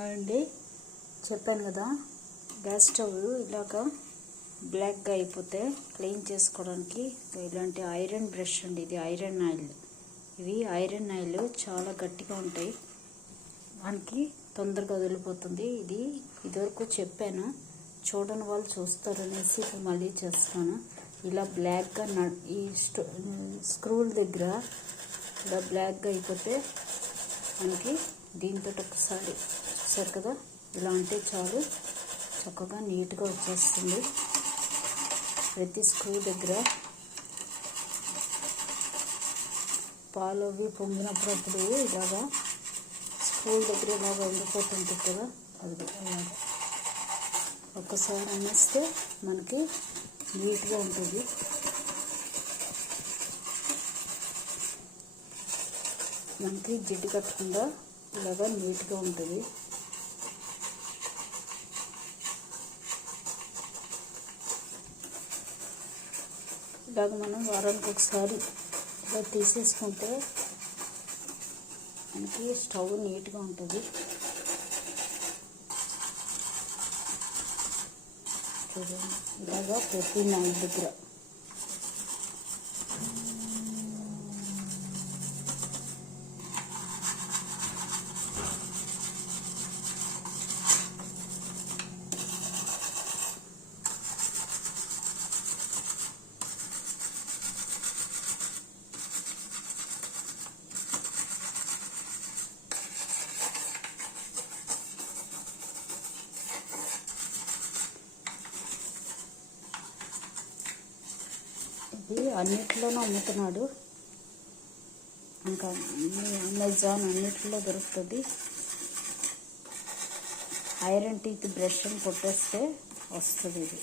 అండి చెప్పాను కదా, గ్యాస్ స్టవ్ ఇలాగా బ్లాక్గా అయిపోతే క్లీన్ చేసుకోవడానికి ఇలాంటి ఐరన్ బ్రష్ అండి. ఇది ఐరన్ ఆయిల్. ఇవి ఐరన్ ఆయిల్ చాలా గట్టిగా ఉంటాయి, మనకి తొందరగా వదిలిపోతుంది. ఇదివరకు చెప్పాను, చూడని వాళ్ళు చూస్తారనేసి ఇప్పుడు మళ్ళీ చేస్తున్నాను. ఇలా బ్లాక్గా ఈ స్క్రూల దగ్గర ఇలా బ్లాక్గా అయిపోతే మనకి దీంతో ఒకసారి చూసారు కదా, ఇలా అంటే చాలు, చక్కగా నీట్గా వచ్చేస్తుంది. ప్రతి స్క్రూ దగ్గర పాలు అవి పొంగినప్పుడు ఇలాగా స్క్రూ దగ్గర ఇలాగా ఉండిపోతుంటుంది కదా, అది అలాగా ఒక్కసారి అనేస్తే మనకి నీట్గా ఉంటుంది. మనకి జిడ్డు కట్టకుండా ఇలాగా నీట్గా ఉంటుంది. ఇలాగ మనం వారానికి ఒకసారి ఇలా తీసేసుకుంటే మనకి స్టవ్ నీట్గా ఉంటుంది. చూడండి, ఇలాగా ప్రతి నైట్ దగ్గర ఇది అన్నిట్లోనూ అమ్ముతున్నాడు, ఇంకా అమెజాన్ అన్నిట్లో దొరుకుతుంది. ఐరన్ టీత్ బ్రష్ అని కొట్టేస్తే వస్తుంది. ఇది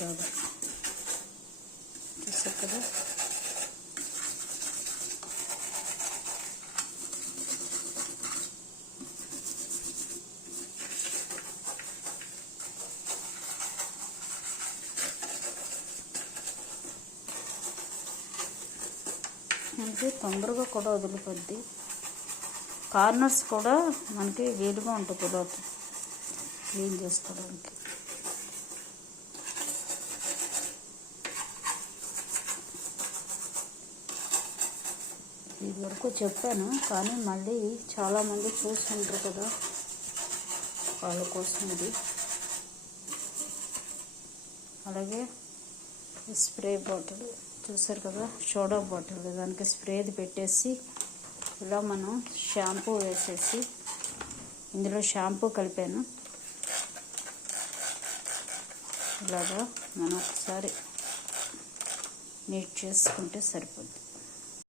బాగా చూసారు కదా. మనకి తొందరగా కూడా వదిలిపోద్ది. కార్నర్స్ కూడా మనకి వీలుగా ఉంటుంది ఇలా క్లీన్ చేసుకోవడానికి. ఇది వరకు చెప్పాను, కానీ మళ్ళీ చాలామంది చూస్తుంటారు కదా, వాళ్ళ కోసం ఇది. అలాగే స్ప్రే బాటిల్ చూసారు కదా, సోడా బాటిల్, దానికి స్ప్రేది పెట్టేసి ఇలా మనం షాంపూ వేసేసి, ఇందులో షాంపూ కలిపాను, ఇలాగా మనం ఒకసారి నీట్ చేసుకుంటే సరిపోద్ది.